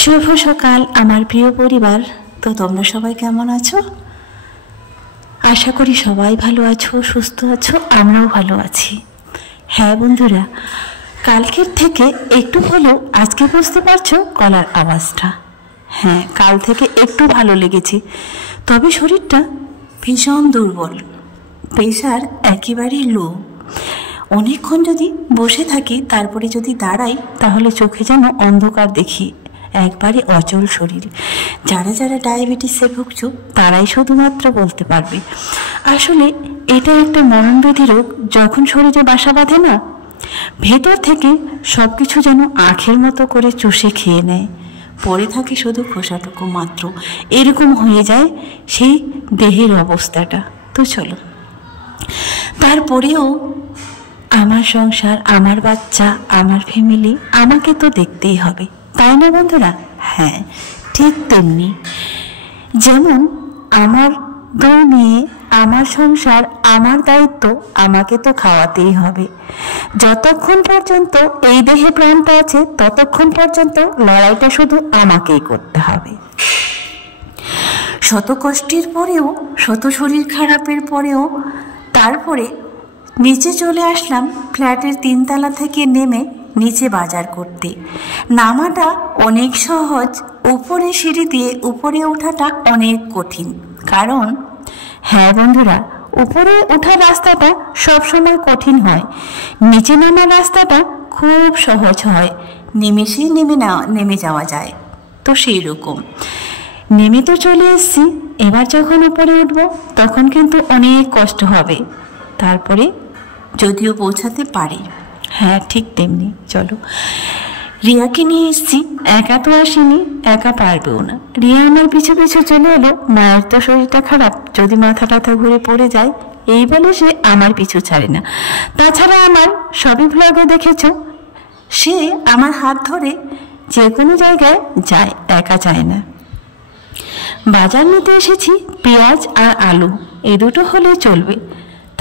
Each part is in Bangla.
শুভ সকাল আমার প্রিয় পরিবার। তো তোমরা সবাই কেমন আছো? আশা করি সবাই ভালো আছো, সুস্থ আছো, আমরাও ভালো আছি। হ্যাঁ বন্ধুরা, কালকের থেকে একটু হলেও আজকে বুঝতে পারছো গলার আওয়াজটা। হ্যাঁ, কাল থেকে একটু ভালো লেগেছে, তবে শরীরটা ভীষণ দুর্বল, প্রেশার একেবারেই লো। অনেকক্ষণ যদি বসে থাকি, তারপরে যদি দাঁড়াই, তাহলে চোখে যেন অন্ধকার দেখি, একবারে অচল শরীর। যারা যারা ডায়াবেটিসে ভুগছ তারাই শুধুমাত্র বলতে পারবে। আসলে এটা একটা মরণব্যাধি রোগ। যখন শরীরে বাসা বাঁধে না, ভেতর থেকে সব কিছু যেন আখের মতো করে চুষে খেয়ে নেয়, পড়ে থাকে শুধু খোসাটুকু মাত্র। এরকম হয়ে যায় সেই দেহের অবস্থাটা। তো চলো, তারপরেও আমার সংসার, আমার বাচ্চা, আমার ফ্যামিলি, আমাকে তো দেখতেই হবে, তাই না বন্ধুরা? হ্যাঁ, ঠিক তেমনি যেমন আমার দুই মেয়ে, আমার সংসার, আমার দায়িত্ব, আমাকে তো খাওয়াতেই হবে। যতক্ষণ পর্যন্ত এই দেহে প্রাণটা আছে, ততক্ষণ পর্যন্ত লড়াইটা শুধু আমাকেই করতে হবে। শত কষ্টের পরেও, শত শরীর খারাপের পরেও তারপরে নিচে চলে আসলাম। ফ্ল্যাটের 3 তলা থেকে নেমে নিচে বাজার করতে। নামাটা অনেক সহজ, উপরে সিঁড়ি দিয়ে উপরে ওঠাটা অনেক কঠিন। কারণ হ্যাঁ বন্ধুরা, উপরে ওঠার রাস্তাটা সবসময় কঠিন হয়, নিচে নামার রাস্তাটা খুব সহজ হয়, নিমেষেই নেমে যাওয়া যায়। তো সেই রকম নেমে তো চলে এসেছি, এবার যখন উপরে উঠবো তখন কিন্তু অনেক কষ্ট হবে, তারপরে যদিও পৌঁছাতে পারি। হ্যাঁ, ঠিক তেমনি চলো, রিয়াকে নিয়ে এসেছি, একা তো আসিনি, একা পারবেও না। রিয়া আমার পিছু পিছু চলে এলো। মায়ের তো শরীরটা খারাপ, যদি মাথা টাথা ঘুরে পড়ে যায় এই বলে সে আমার পিছু ছাড়ে না। তাছাড়া আমার সবই ব্লগে দেখেছো, সে আমার হাত ধরে যে কোনো জায়গায় যায়, একা যায় না। বাজার নিতে এসেছি পেঁয়াজ আর আলু, এই দুটো হলে চলবে।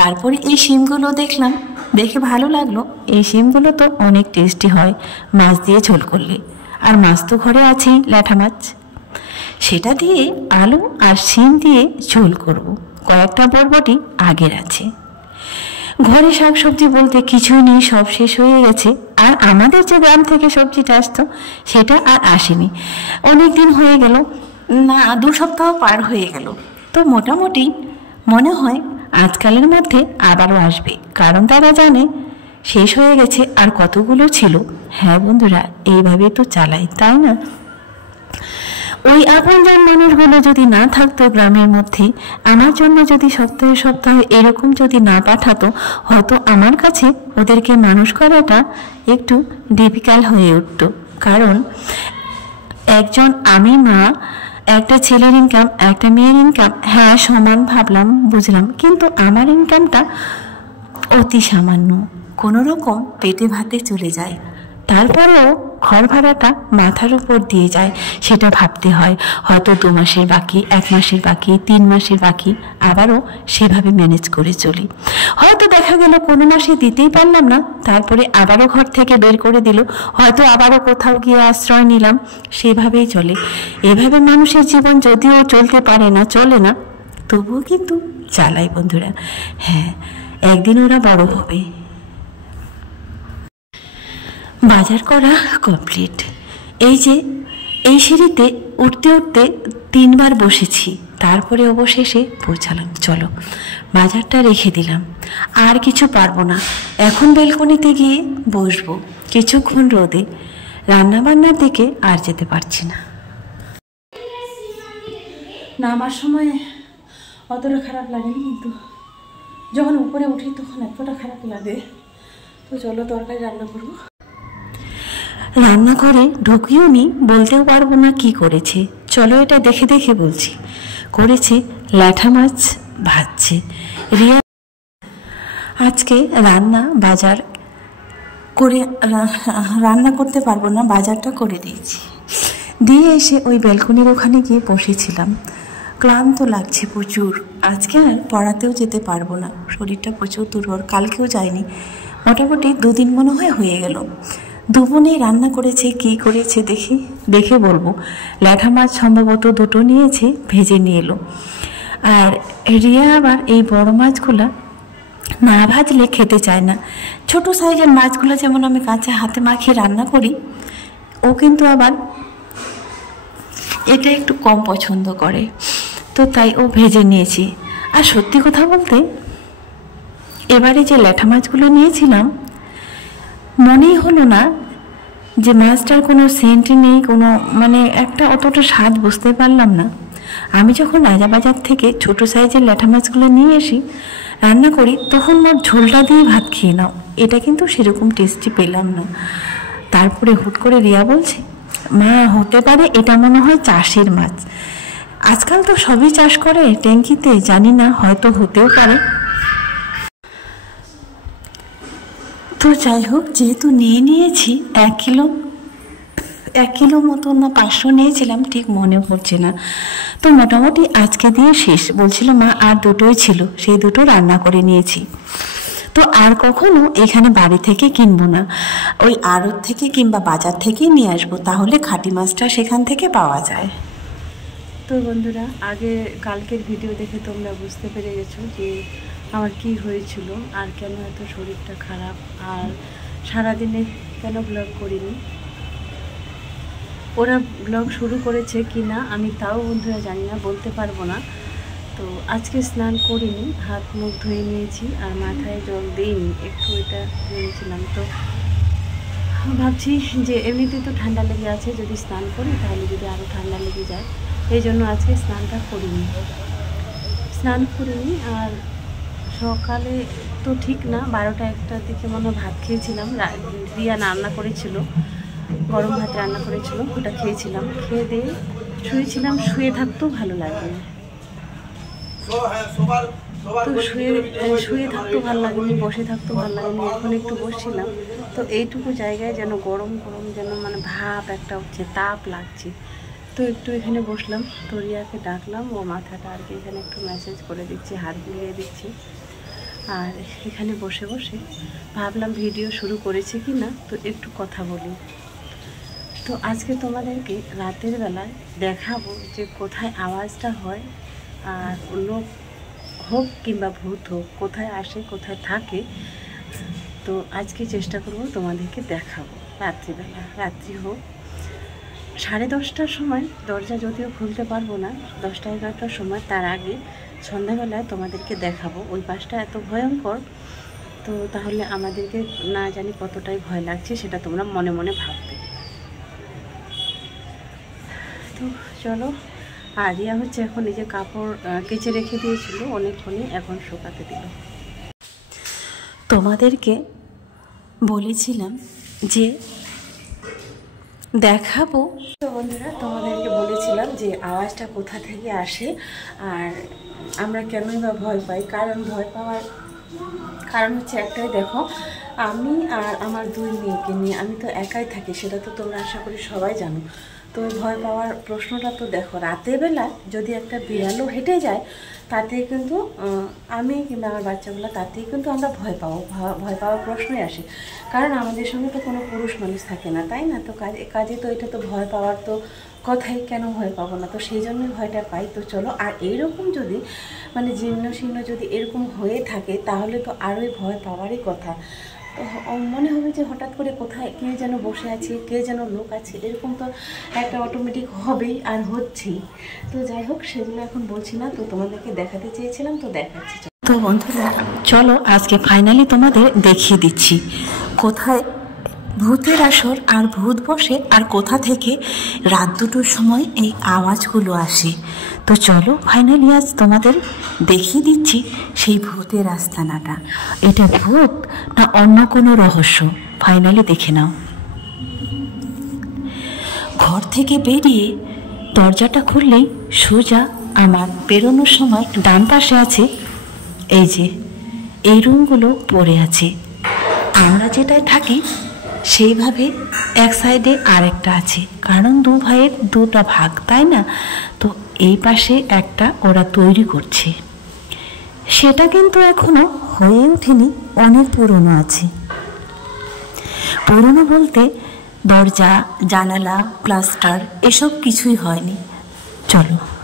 তারপরে এই শিমগুলো দেখলাম, দেখে ভালো লাগলো। এই শিমগুলো তো অনেক টেস্টি হয় মাছ দিয়ে ঝোল করলে, আর মাছ তো ঘরে আছেই, ল্যাঠা মাছ। সেটা দিয়ে আলু আর শিম দিয়ে ঝোল করব। কয়েকটা বরবটি আগের আছে। ঘরে শাক সবজি বলতে কিছুই নেই, সব শেষ হয়ে গেছে। আর আমাদের যে গ্রাম থেকে সবজিটা আসতো সেটা আর আসেনি, অনেক দিন হয়ে গেল, না 2 সপ্তাহ পার হয়ে গেল। তো মোটামুটি মনে হয় আজকালের মধ্যে আবারও আসবে, কারণ তারা জানে শেষ হয়ে গেছে আর কতগুলো ছিল। হ্যাঁ বন্ধুরা, এইভাবে তো চালাই, তাই না? ওই আপনজন মানুষগুলো যদি না থাকতো গ্রামের মধ্যে, আমার জন্য যদি সপ্তাহে সপ্তাহে এরকম যদি না পাঠাতো, হয়তো আমার কাছে ওদেরকে মানুষ করাটা একটু ডিফিকাল্ট হয়ে উঠত। কারণ একজন আমি মা, একটা ছেলের ইনকাম, একটা মেয়ের ইনকাম, হ্যাঁ সমান ভাবলাম, বুঝলাম, কিন্তু আমার ইনকামটা অতি সামান্য, কোনো রকম পেটে ভাতে চলে যায়। তারপরেও ঘর ভাড়াটা মাথার উপর দিয়ে যায়, সেটা ভাবতে হয়। হয়তো 2 মাসের বাকি, 1 মাসের বাকি, 3 মাসের বাকি, আবারও সেভাবে ম্যানেজ করে চলি। হয়তো দেখা গেল কোনো মাসে দিতেই পারলাম না, তারপরে আবারও ঘর থেকে বের করে দিল, হয়তো আবারও কোথাও গিয়ে আশ্রয় নিলাম, সেভাবেই চলে। এভাবে মানুষের জীবন যদিও চলতে পারে না, চলে না, তবুও কিন্তু চালাই বন্ধুরা। হ্যাঁ, একদিন ওরা বড় হবে। বাজার করা কমপ্লিট। এই যে এই সিঁড়িতে উঠতে উঠতে 3 বার বসেছি, তারপরে অবশেষে পৌঁছালাম। চলো, বাজারটা রেখে দিলাম, আর কিছু পারবো না। এখন বেলকনিতে গিয়ে বসবো কিছুক্ষণ রোদে, রান্নাবান্নার দিকে আর যেতে পারছি না। নামার সময় অতটা খারাপ লাগেনি, কিন্তু যখন উপরে উঠি তখন এতটা খারাপ লাগে। তো চলো তরকারি রান্না করবো। রান্নাঘরে ঢুকিও নি, বলতেও পারবো না কি করেছে। চলো এটা দেখে দেখে বলছি। করেছে ল্যাঠা মাছ ভাজছে রিয়া। আজকে বাজার করে রান্না করতে পারবো না, বাজারটা করে দিয়েছি। দিয়ে এসে ওই ব্যালকনির ওখানে গিয়ে বসেছিলাম। ক্লান্ত লাগছে প্রচুর, আজকে আর পড়াতেও যেতে পারবো না, শরীরটা প্রচুর দুর্বল। কালকেও যায়নি, মোটামুটি 2 দিন মনে হয়ে গেল। দুপুনেই রান্না করেছে, কি করেছে দেখে বলবো। ল্যাঠা মাছ সম্ভবত দুটো নিয়েছে, ভেজে নিয়ে এলো। আর রিয়া আবার এই বড় মাছগুলা না ভাজলে খেতে চায় না। ছোট সাইজের মাছগুলো যেমন আমি কাঁচা হাতে মাখিয়ে রান্না করি, ও কিন্তু আবার এটা একটু কম পছন্দ করে, তো তাই ও ভেজে নিয়েছি। আর সত্যি কথা বলতে এবারে যে ল্যাঠা মাছগুলো নিয়েছিলাম, মনেই হলো না যে মাছটার কোনো সেন্ট নেই, কোনো মানে একটা অতটা স্বাদ বুঝতে পারলাম না। আমি যখন রাজাবাজার থেকে ছোট সাইজের ল্যাঠা মাছগুলো নিয়ে আসি রান্না করি, তখন মোট ঝোলটা দিয়ে ভাত খেয়ে নাও, এটা কিন্তু সেরকম টেস্টি পেলাম না। তারপরে হুট করে রিয়া বলছে, মা হতে পারে এটা মনে হয় চাষের মাছ, আজকাল তো সবই চাষ করে ট্যাঙ্কিতে, জানি না, হয়তো হতেও পারে। তো যাই হোক, যেহেতু নিয়েছি 1 কিলো মতো না 500 নিয়েছিলাম, ঠিক মনে পড়ছে না। তো মোটামুটি আজকে দিয়ে শেষ। বলছিল মা আর দুটোই ছিল, সেই দুটো রান্না করে নিয়েছি। তো আর কখনো এখানে বাড়ি থেকে কিনবো না, ওই আড়ত থেকে কিংবা বাজার থেকেই নিয়ে আসবো, তাহলে খাঁটি মাছটা সেখান থেকে পাওয়া যায়। তো বন্ধুরা, কালকের ভিডিও দেখে তোমরা বুঝতে পেরে গেছো যে আমার কি হয়েছিল আর কেন এত শরীরটা খারাপ, আর সারাদিনে কেন ব্লগ করিনি। ওরা ব্লগ শুরু করেছে কি না আমি তাও বন্ধুরা জানি না, বলতে পারবো না। তো আজকে স্নান করিনি, হাত মুখ ধুয়ে নিয়েছি আর মাথায় জল দিইনি, একটু এটা নিয়েছিলাম। তো ভাবছি যে এমনিতে তো ঠান্ডা লেগে আছে, যদি স্নান করি তাহলে যদি আরও ঠান্ডা লেগে যায়, এই জন্য আজকে স্নান করিনি। আর সকালে তো ঠিক না, 12টা-1টার দিকে মনে ভাত খেয়েছিলাম, রিয়া রান্না করেছিল, গরম ভাত রান্না করেছিল, ওটা খেয়েছিলাম। খেয়ে দিয়ে শুয়েছিলাম, শুয়ে থাকতেও ভালো লাগে, তো শুয়ে থাকতেও ভালো লাগেনি, বসে থাকতেও ভালো লাগেনি। এখন একটু বসছিলাম, তো এইটুকু জায়গায় যেন গরম যেন মানে ভাব একটা হচ্ছে, তাপ লাগছে। তো একটু এখানে বসলাম, তো রিয়াকে ডাকলাম, ও মাথাটা আর কি এখানে একটু ম্যাসেজ করে দিচ্ছি, হাত বুলিয়ে দিচ্ছি। আর এখানে বসে বসে ভাবলাম ভিডিও শুরু করেছে কি না, তো একটু কথা বলি। তো আজকে তোমাদেরকে রাতের বেলায় দেখাবো যে কোথায় আওয়াজটা হয়, আর লোক হোক কিংবা ভূত হোক, কোথায় আসে কোথায় থাকে। তো আজকে চেষ্টা করব তোমাদেরকে দেখাবো রাত্রিবেলা, রাত্রি হোক 10:30টার সময়, দরজা যদিও খুলতে পারবো না, 10টা-11টার সময়, তার আগে সন্ধ্যাবেলায় তোমাদেরকে দেখাবো। ওই পাশটা এত ভয়ঙ্কর, তো তাহলে আমাদেরকে না জানি কতটাই ভয় লাগছে সেটা তোমরা মনে মনে ভাববে। তো চলো। আর রিয়া হচ্ছে এখন এই যে কাপড় কেচে রেখে দিয়েছিল অনেকক্ষণই, এখন শুকাতে দিল। তোমাদেরকে বলেছিলাম যে দেখাবো, তো বন্ধুরা, তোমাদেরকে বলেছিলাম যে আওয়াজটা কোথা থেকে আসে আর আমরা কেনই বা ভয় পাই। ভয় পাওয়ার কারণ হচ্ছে একটাই, দেখো আমি আর আমার 2 মেয়েকে নিয়ে, আমি তো একাই থাকি, সেটা তো তোমরা আশা করি সবাই জানো। তো ভয় পাওয়ার প্রশ্নটা তো দেখো, রাতের বেলা যদি একটা বিড়ালও হেঁটে যায়, তাতেই কিন্তু আমি কিংবা আমার বাচ্চাগুলো, তাতেই কিন্তু আমরা ভয় পাওয়ার প্রশ্নই আসে। কারণ আমাদের সঙ্গে তো কোনো পুরুষ মানুষ থাকে না, তাই না? তো কাজে তো এটা তো ভয় পাওয়ার তো কথাই, কেন ভয় পাবো না? তো সেই জন্যই ভয়টা পাই। তো চলো, আর এইরকম যদি মানে জীর্ণ শীর্ণ যদি এরকম হয়ে থাকে, তাহলে তো আরোই ভয় পাওয়ারই কথা। তো মনে হবে যে হঠাৎ করে কোথায় কে যেন বসে আছে, কে যেন লোক আছে, এরকম তো একটা অটোমেটিক হবেই, আর হচ্ছেই। তো যাই হোক, সেগুলো এখন বলছি না, তো তোমাদেরকে দেখাতে চেয়েছিলাম, তো দেখাচ্ছি। তো বন্ধুরা চলো, আজকে ফাইনালি তোমাদের দেখিয়ে দিচ্ছি কোথায় ভূতের আসর আর ভূত বসে, আর কোথা থেকে রাত 2টোর সময় এই আওয়াজগুলো আসে। তো চলো, ফাইনালি আজ তোমাদের দেখিয়ে দিচ্ছি সেই ভূতের আস্তানাটা। এটা ভূত না অন্য কোনো রহস্য, ফাইনালি দেখে নাও। ঘর থেকে বেরিয়ে দরজাটা খুললেই সোজা আমার বেরোনোর সময় ডান পাশে আছে এই যে এই রুমগুলো পড়ে আছে। আমরা যেটায় থাকি সেইভাবে এক সাইডে আরেকটা আছে, কারণ 2 ভাইয়ের 2টা ভাগ, তাই না? তো এই পাশে একটা ওরা তৈরি করছে, সেটা কিন্তু এখনো হয়ে ওঠেনি, অনেক পুরনো আছে। পুরনো বলতে দরজা জানালা প্লাস্টার এসব কিছুই হয়নি। চলো।